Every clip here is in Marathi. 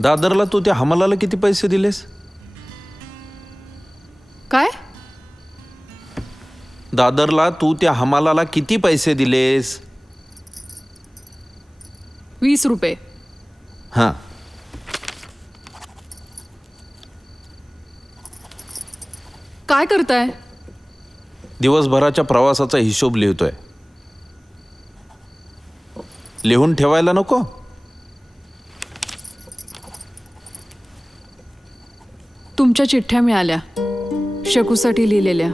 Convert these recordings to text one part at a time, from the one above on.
दादरला तू त्या हमालाला किती पैसे दिलेस? काय? दादरला तू त्या हमालाला किती पैसे दिलेस? वीस रुपये. हां. काय करताय? दिवसभराच्या प्रवासाचा हिशोब लिहितोय. लिहून ठेवायला नको? तुमच्या चिठ्ठ्या मिळाल्या. शकूसाठी लिहिलेल्या.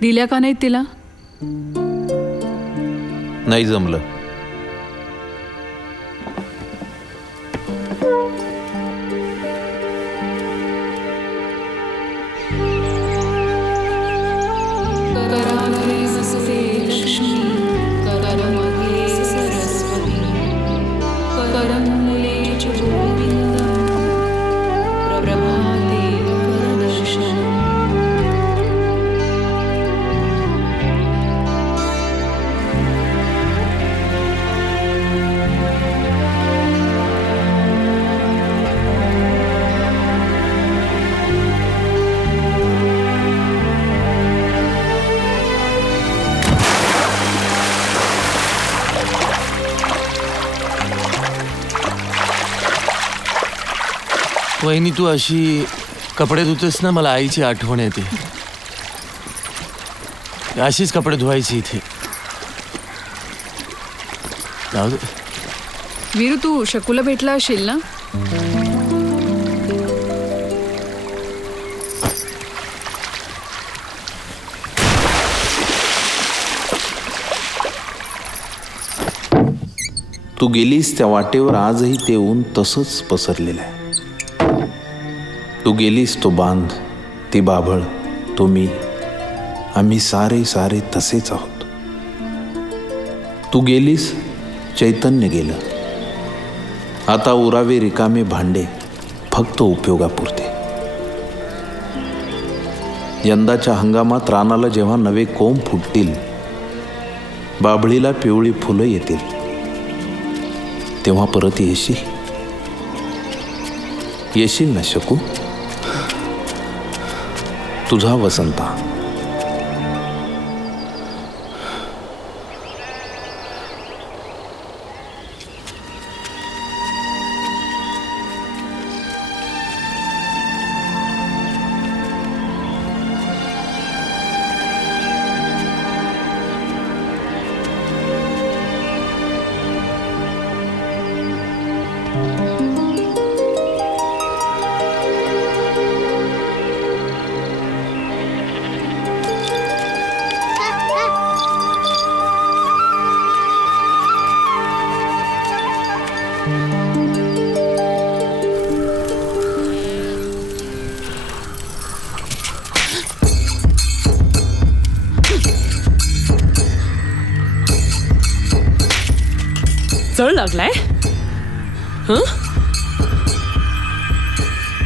दिल्या का नाहीत तिला? नाही जमलं. वहिनी तू अशी कपडे धुतेस ना मला आईची आठवण येते. अशीच कपडे धुवायची इथे. जाऊ दे. वीरू तू शकूला भेटला असेल ना? तू गेलीस त्या वाटेवर आजही ते ऊन तसंच पसरलेलं आहे. तू गेलीस तो बांध ती बाभळ तो मी. आम्ही सारे सारे तसेच आहोत. तू गेलीस चैतन्य गेलं. आता उरावे रिकामे भांडे फक्त उपयोगापुरते. यंदाच्या हंगामात रानाला जेव्हा नवे कोंब फुटतील बाभळीला पिवळी फुलं येतील. तेव्हा परत येशील. येशील ना शकू? तुझा वसंता. जळ लागलाय हं?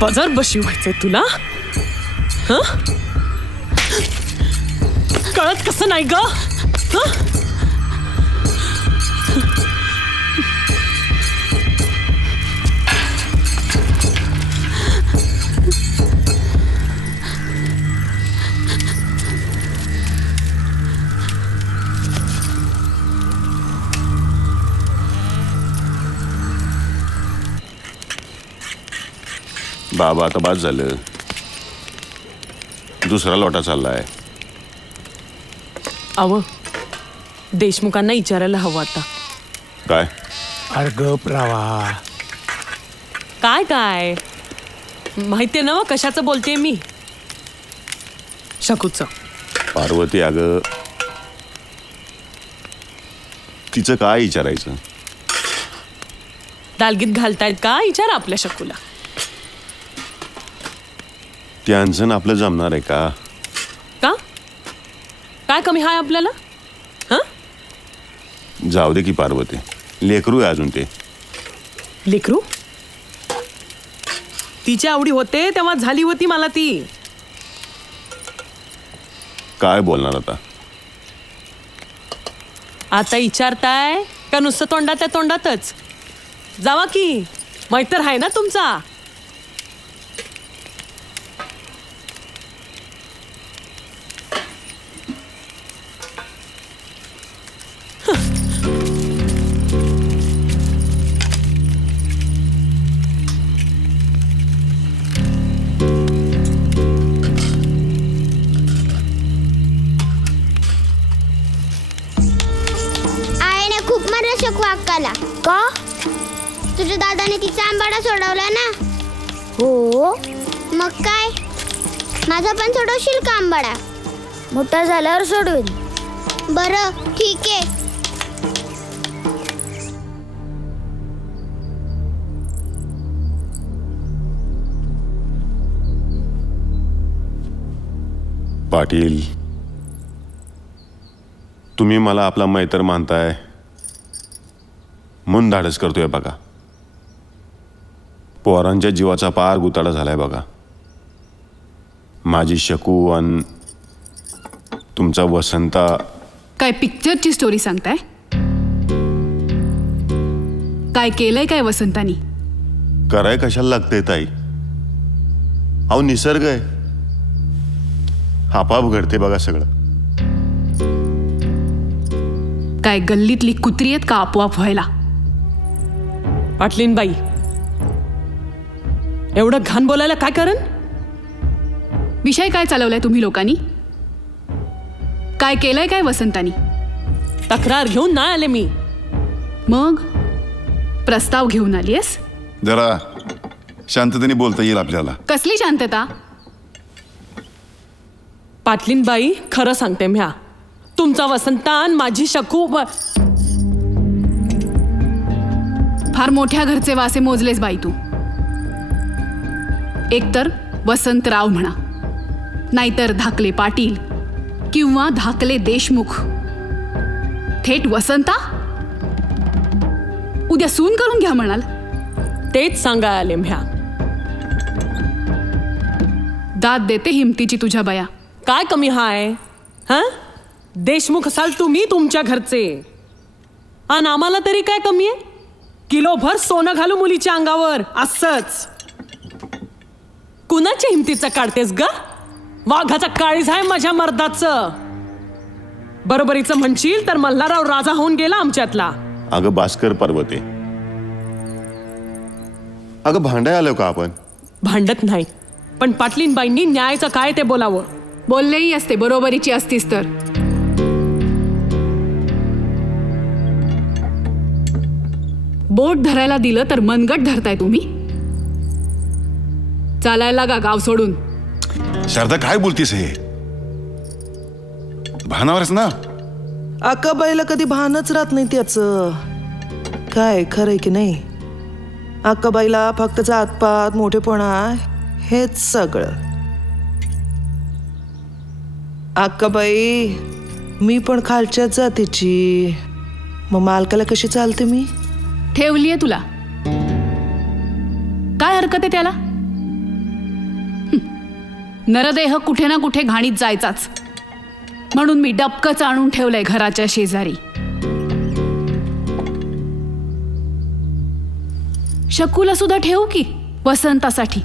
बाजार बशी व्हायचंय तुला हं? कळत कसं नाही ग बाबा आता बाद झालं. दुसरा लोटा चाललाय. अव देशमुखांना विचारायला हवं आता. काय? अरे गप रावा काय काय? माहितीये ना कशाचं बोलतेय मी? शकूचं. पार्वती अगं तिचं काय विचारायचं दालगीत घालतायत का? विचारा आपल्या शकूला. त्यांचं न आपलं जमणार आहे का? का? काय कमी हाय आपल्याला? हं? जाऊ दे की पार्वती. लेकरू आहे अजून ते. लेकरू? तिच्या आवडी होते तेव्हा झाली होती मला ती. काय बोलणार आता? आता विचारताय का नुसतं तोंडात त्या तोंडातच? जावा की. मैत्र आहे ना तुमचा? खूप मारला शकू अक्काला. का? तुझ्या दादाने तिचा आंबाडा सोडवला ना. हो? मग काय? माझा पण सोडवशील का आंबाडा? मोठा झाल्यावर सोडवेन. बरं ठीक आहे. पाटील तुम्ही मला आपला मैत्र मानताय. मन धाडस करतोय बघा. पोरांच्या जीवाचा पार गुताडा झालाय बघा. माझी शकू आणि तुमचा वसंता काय पिक्चरची स्टोरी सांगताय? काय केलंय काय वसंतानी? कराय कशाला लागतंय ताई? अहो निसर्ग आहे. आपाप घडते बघा सगळं. काय गल्लीतली कुत्री आहेत का आपोआप व्हायला? पाटलीन बाई एवढं घाण बोलायला काय करण? विषय काय चालवलाय तुम्ही लोकांनी? काय केलंय काय वसंतानी? तक्रार घेऊन नाही आले मी. मग? प्रस्ताव घेऊन आलीयस? जरा शांततेने बोलता येईल आपल्याला. कसली शांतता? पाटलीन बाई खरं सांगते म्या. तुमचा वसंतान माझी शकू व- फार मोठ्या घरचे वासे मोजलेस बाई तू. एकतर वसंतराव म्हणा नाहीतर धाकले पाटील किंवा धाकले देशमुख. थेट वसंता? उद्या सून करून घ्या म्हणाल. तेच सांगाय आले म्या दाद देते हिमतीची तुझ्या बया. काय कमी हाय? हा? देशमुख असाल तुम्ही तुमच्या घरचे. आणि आम्हाला तरी काय कमी आहे? किलोभर सोनं घालू मुलीच्या अंगावर. असच. कुणाच्या हिमतीचं काढतेस ग? वाघाचा काळीज आहे माझ्या मर्दाचं. बरोबरीचं म्हणशील तर मल्हारराव राजा होऊन गेला आमच्यातला. अगं भास्कर पर्वते. अगं भांडाय आलो का आपण? भांडत नाही. पण पाटलीनबाईंनी न्यायचं काय ते बोलावं. बोललेही असते बरोबरीची असतीस तर. बोट धरायला दिलं तर मनगट धरताय तुम्ही? चालायला लागा गाव सोडून. शारदा काय बोलतीस हे? भानावरच ना? अक्काबाईला कधी भानच राहत नाही त्याचं. काय खरंय की नाही? अक्काबाईला फक्त जातपात मोठेपणा हेच सगळं. अक्काबाई मी पण खालच्याच जातीची. मग मालकाला कशी चालते मी? ठेवलीये तुला. काय हरकत आहे त्याला? नरदेह कुठे ना कुठे घाणीत जायचाच. म्हणून मी डबकच आणून ठेवलंय घराच्या शेजारी. शकूला सुद्धा ठेवू की वसंतासाठी?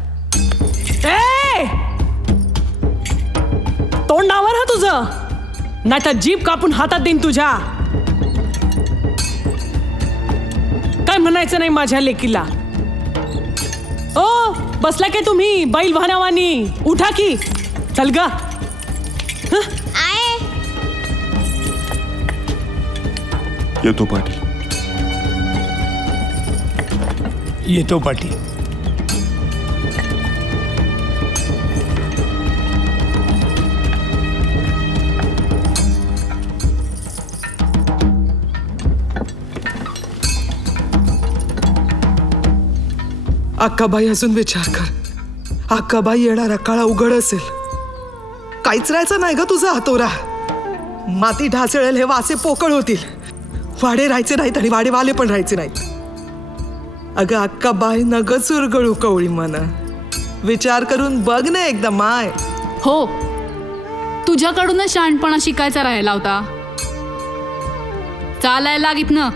ए! तोंडावर हा तुझं. नाही तर जीप कापून हातात देईन तुझ्या. काय म्हणायचं नाही माझ्या लेकीला? ओ बसला काय तुम्ही बैल भानावानी उठा की. चल ग. आहे येतो पाटील. येतो पाटील. अक्काबाई अजून विचार कर. अक्काबाई येणारा काळा उघड असेल. काहीच राहायचं नाही ग तुझा हातोरा. माती ढासळेल हे वासे पोकळ होतील. वाडे राहायचे नाहीत आणि वाडेवाले पण राहायचे नाहीत. अगं अक्काबाई नग चुरगळू कवळी मन विचार करून बघ ना एकदा माय. हो. तुझ्याकडूनच शहाणपणा शिकायचा राहिला होता. चालायला लागित ना.